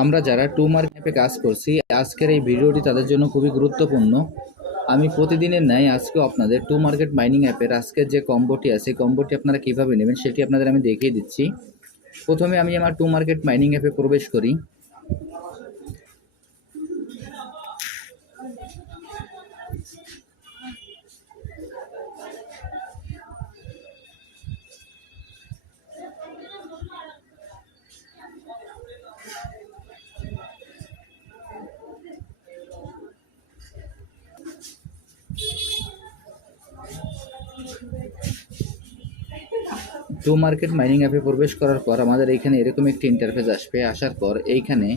আমরা যারা two mark অ্যাপে কাজ করছি, আজকের এই ভিডিওটি তাদের জন্য খুবই গুরুত্বপূর্ণ। আমি প্রতিদিনের ন্যায় আজকেও আপনাদের টু মার্কেট মাইনিং অ্যাপের আজকের যে কম্বোটি আছে কম্বোটি আপনারা কীভাবে নেবেন, সেটি আপনাদের আমি দেখিয়ে দিচ্ছি। প্রথমে আমি আমার টু মার্কেট মাইনিং অ্যাপে প্রবেশ করি। টু মার্কেট মাইনিং অ্যাপে প্রবেশ করার পর আমাদের এইখানে এরকম একটি ইন্টারফেস আসবে। আসার পর এইখানে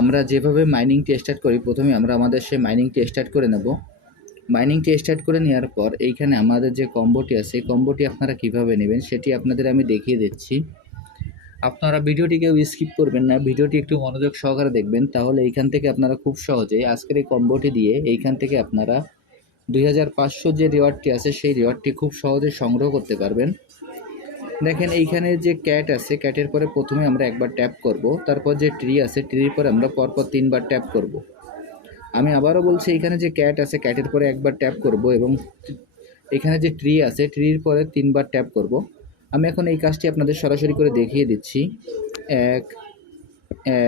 আমরা যেভাবে মাইনিংটি স্টার্ট করি, প্রথমে আমরা আমাদের সেই মাইনিংটি স্টার্ট করে নেব। মাইনিংটি স্টার্ট করে নেওয়ার পর এইখানে আমাদের যে কম্বোটি আছে কম্বোটি আপনারা কীভাবে নেবেন সেটি আপনাদের আমি দেখিয়ে দিচ্ছি। আপনারা ভিডিওটি কেউ স্কিপ করবেন না, ভিডিওটি একটু মনোযোগ সহকারে দেখবেন, তাহলে এইখান থেকে আপনারা খুব সহজেই আজকের এই কম্বোটি দিয়ে এইখান থেকে আপনারা দুই হাজার পাঁচশো যে রিওয়ার্ডটি আছে, সেই রিওয়ার্ডটি খুব সহজে সংগ্রহ করতে পারবেন। দেখেন এইখানে যে ক্যাট আছে ক্যাটের পরে প্রথমে আমরা একবার ট্যাপ করব, তারপর যে ট্রি আছে ট্রির পরে আমরা পরপর তিনবার ট্যাপ করব। আমি আবারও বলছি এখানে যে ক্যাট আছে ক্যাটের পরে একবার ট্যাপ করব এবং এখানে যে ট্রি আছে ট্রির পরে তিনবার ট্যাপ করব। আমি এখন এই কাজটি আপনাদের সরাসরি করে দেখিয়ে দিচ্ছি। এক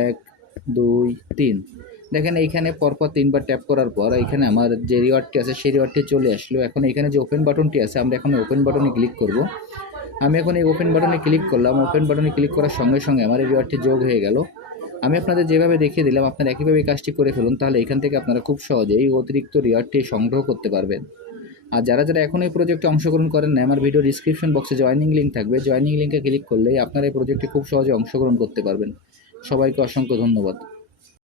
এক, দুই, তিন। দেখেন এইখানে পরপর তিনবার ট্যাপ করার পর এখানে আমার যে রিওয়ার্ডটি আছে, সেই রিওয়ার্ডটি চলে আসলো। এখন এখানে যে ওপেন বাটনটি আছে, আমরা এখন ওপেন বাটনে ক্লিক করব। আমি এখন এই ওপেন বাটনে ক্লিক করলাম। ওপেন বাটনে ক্লিক করার সঙ্গে সঙ্গে আমার এই রিওয়ার্ডটি যোগ হয়ে গেল। আমি আপনাদের যেভাবে দেখিয়ে দিলাম, আপনারা একইভাবে কাজটি করে ফেলুন, তাহলে এখান থেকে আপনারা খুব সহজে এই অতিরিক্ত রিওয়ার্ডটি সংগ্রহ করতে পারবেন। আর যারা যারা এখন এই প্রজেক্টে অংশগ্রহণ করেন না আমার ভিডিও ডিসক্রিপশন বক্সে জয়েনিং লিঙ্ক থাকবে। জয়েনিং লিঙ্কে ক্লিক করলেই আপনারা এই প্রজেক্টে খুব সহজে অংশগ্রহণ করতে পারবেন। সবাইকে অসংখ্য ধন্যবাদ।